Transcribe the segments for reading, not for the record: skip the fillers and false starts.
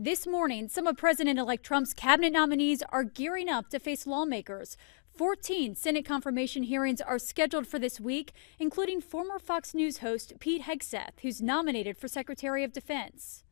This morning, some of President-elect Trump's cabinet nominees are gearing up to face lawmakers. 14 Senate confirmation hearings are scheduled for this week, including former Fox News host Pete Hegseth, who's nominated for Secretary of Defense.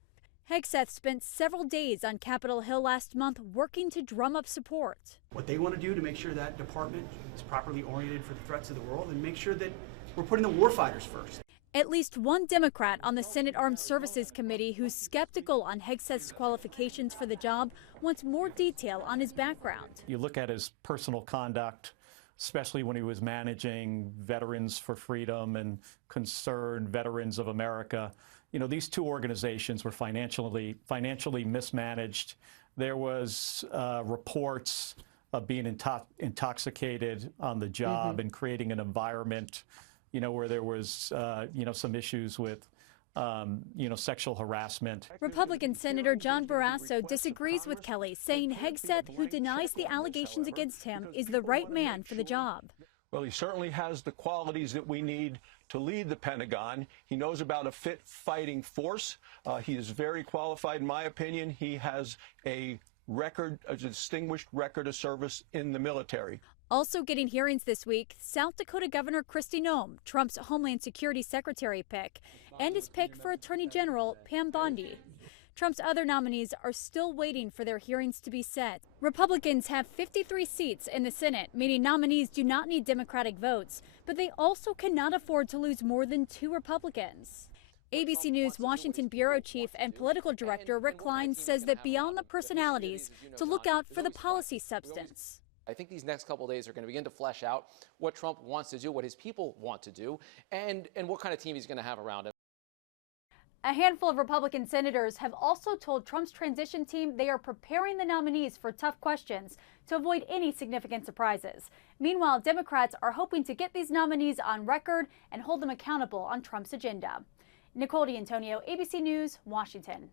Hegseth spent several days on Capitol Hill last month working to drum up support. What they want to do to make sure that department is properly oriented for the threats of the world and make sure that we're putting the warfighters first. At least one Democrat on the Senate Armed Services Committee who's skeptical on Hegseth's qualifications for the job wants more detail on his background. You look at his personal conduct, especially when he was managing Veterans for Freedom and Concerned Veterans of America. You know, these two organizations were financially mismanaged. There was reports of being intoxicated on the job and creating an environment, you know, where there was, some issues with, sexual harassment. Republican Senator John Barrasso disagrees with Kelly, saying Hegseth, who denies the allegations against him, is the right man for the job. Well, he certainly has the qualities that we need to lead the Pentagon. He knows about a fit fighting force. He is very qualified, in my opinion. He has a distinguished record of service in the military. Also getting hearings this week, South Dakota Governor Kristi Noem, Trump's Homeland Security Secretary pick, and his pick for Attorney General Pam Bondi. Trump's other nominees are still waiting for their hearings to be set. Republicans have 53 seats in the Senate, meaning nominees do not need Democratic votes, but they also cannot afford to lose more than 2 Republicans. ABC News Washington Bureau Chief and Political Director Rick Klein says that beyond the personalities, to look out for the policy substance. I think these next couple of days are going to begin to flesh out what Trump wants to do, what his people want to do, and what kind of team he's going to have around him. A handful of Republican senators have also told Trump's transition team they are preparing the nominees for tough questions to avoid any significant surprises. Meanwhile, Democrats are hoping to get these nominees on record and hold them accountable on Trump's agenda. Nicole D'Antonio, ABC News, Washington.